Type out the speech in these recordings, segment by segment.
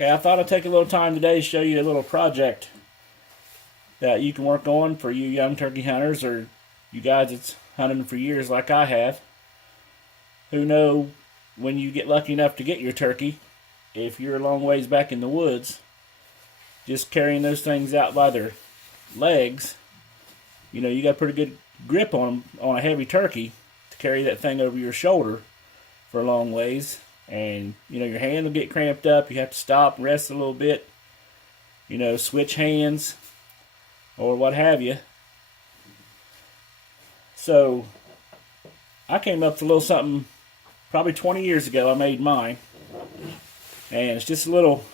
Okay, I thought I'd take a little time today to show you a little project that you can work on for you young turkey hunters or you guys that's hunted them for years like I have, who know when you get lucky enough to get your turkey, if you're a long ways back in the woods, just carrying those things out by their legs, you got pretty good grip on them on a heavy turkey to carry that thing over your shoulder for a long ways. And, your hand will get cramped up. You have to stop and rest a little bit, switch hands or what have you. So I came up with a little something probably 20 years ago. I made mine. And it's just a little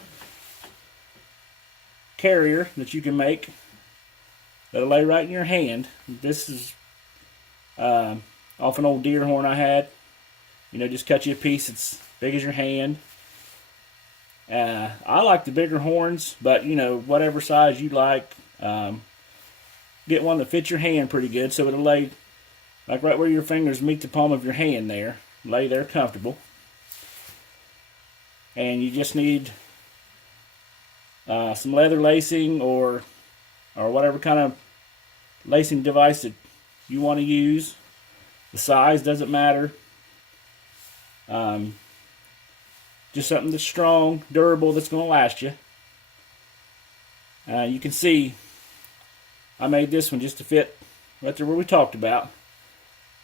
carrier that you can make that'll lay right in your hand. This is off an old deer horn I had. Just cut you a piece that's big as your hand. I like the bigger horns, but whatever size you like, get one that fits your hand pretty good, so it'll lay like right where your fingers meet the palm of your hand there. Lay there comfortable. And you just need some leather lacing or whatever kind of lacing device that you want to use. The size doesn't matter. Just something that's strong, durable, that's going to last you. You can see I made this one just to fit right there where we talked about.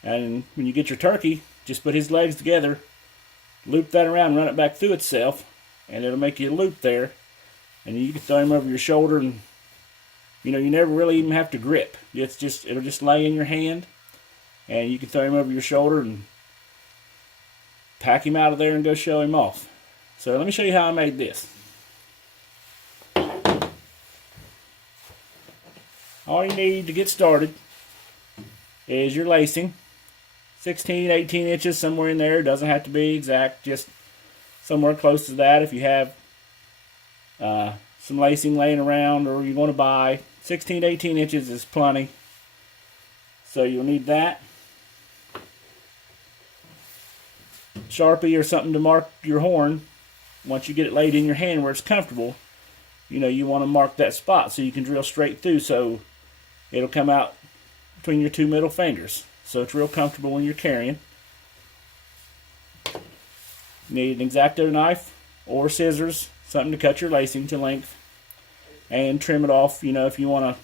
And when you get your turkey, just put his legs together, loop that around, run it back through itself, and it'll make you a loop there. And you can throw him over your shoulder, and you never really even have to grip. It'll just lay in your hand, and you can throw him over your shoulder and pack him out of there and go show him off. So let me show you how I made this. All you need to get started is your lacing. 16, 18 inches, somewhere in there. It doesn't have to be exact, just somewhere close to that. If you have some lacing laying around or you want to buy, 16 to 18 inches is plenty. So you'll need that. Sharpie or something to mark your horn. Once you get it laid in your hand where it's comfortable, you want to mark that spot so you can drill straight through, so it'll come out between your two middle fingers, so it's real comfortable when you're carrying. You need an X-Acto knife or scissors, something to cut your lacing to length, and trim it off. If you want to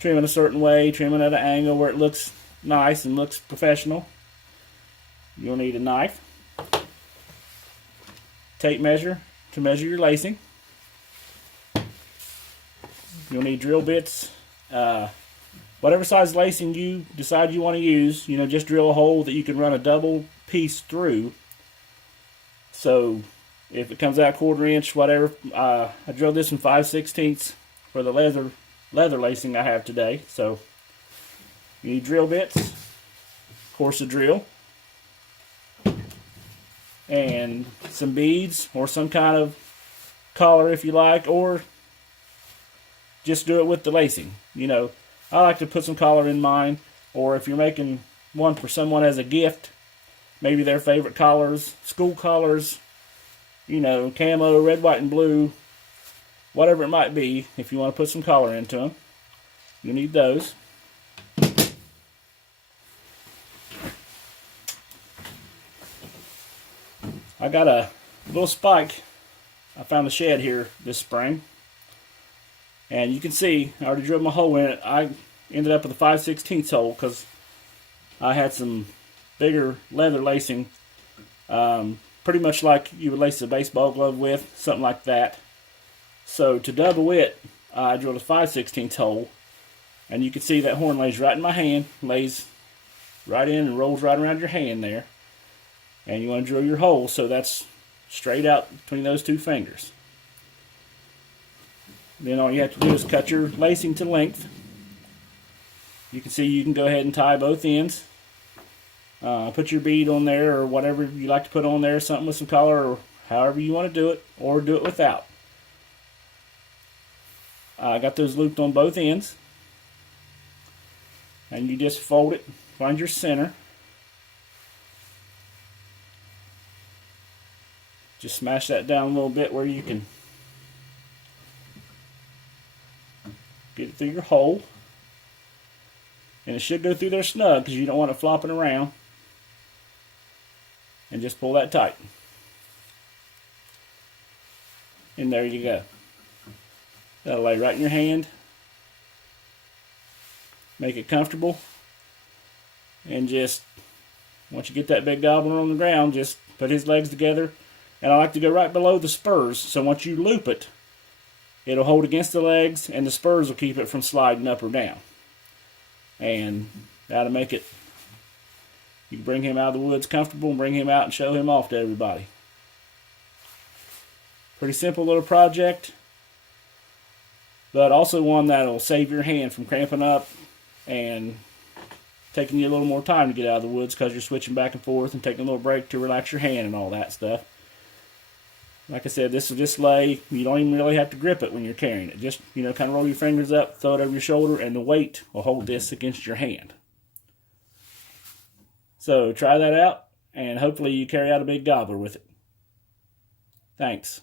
trim it a certain way, trim it at an angle where it looks nice and looks professional. You'll need a knife, tape measure to measure your lacing. You'll need drill bits, whatever size lacing you decide you want to use. Just drill a hole that you can run a double piece through. So if it comes out 1/4 inch, whatever, I drilled this in 5/16 for the leather lacing I have today. So you need drill bits, of course a drill, and some beads or some kind of collar if you like, or just do it with the lacing. I like to put some collar in mine, or if you're making one for someone as a gift, maybe their favorite collars, school collars, camo, red, white, and blue, whatever it might be. If you want to put some collar into them, you need those. I got a little spike I found the shed here this spring, and you can see I already drilled my hole in it. I ended up with a 5/16 hole because I had some bigger leather lacing, pretty much like you would lace a baseball glove with, something like that. So to double it, I drilled a 5/16 hole, and you can see that horn lays right in my hand, lays right in and rolls right around your hand there. And you want to drill your hole so that's straight out between those two fingers. Then all you have to do is cut your lacing to length. You can see you can go ahead and tie both ends. Put your bead on there or whatever you like to put on there, something with some color or however you want to do it, or do it without. I got those looped on both ends. And you just fold it, find your center. Just smash that down a little bit where you can get it through your hole. And it should go through there snug because you don't want it flopping around. And just pull that tight. And there you go. That'll lay right in your hand. Make it comfortable. And just, once you get that big gobbler on the ground, just put his legs together. And I like to go right below the spurs, so once you loop it, it'll hold against the legs, and the spurs will keep it from sliding up or down. And that'll make it, you can bring him out of the woods comfortable and bring him out and show him off to everybody. Pretty simple little project, but also one that'll save your hand from cramping up and taking you a little more time to get out of the woods because you're switching back and forth and taking a little break to relax your hand and all that stuff. Like I said, this will just lay, you don't even really have to grip it when you're carrying it. Just, kind of roll your fingers up, throw it over your shoulder, and the weight will hold this against your hand. So try that out, and hopefully you carry out a big gobbler with it. Thanks.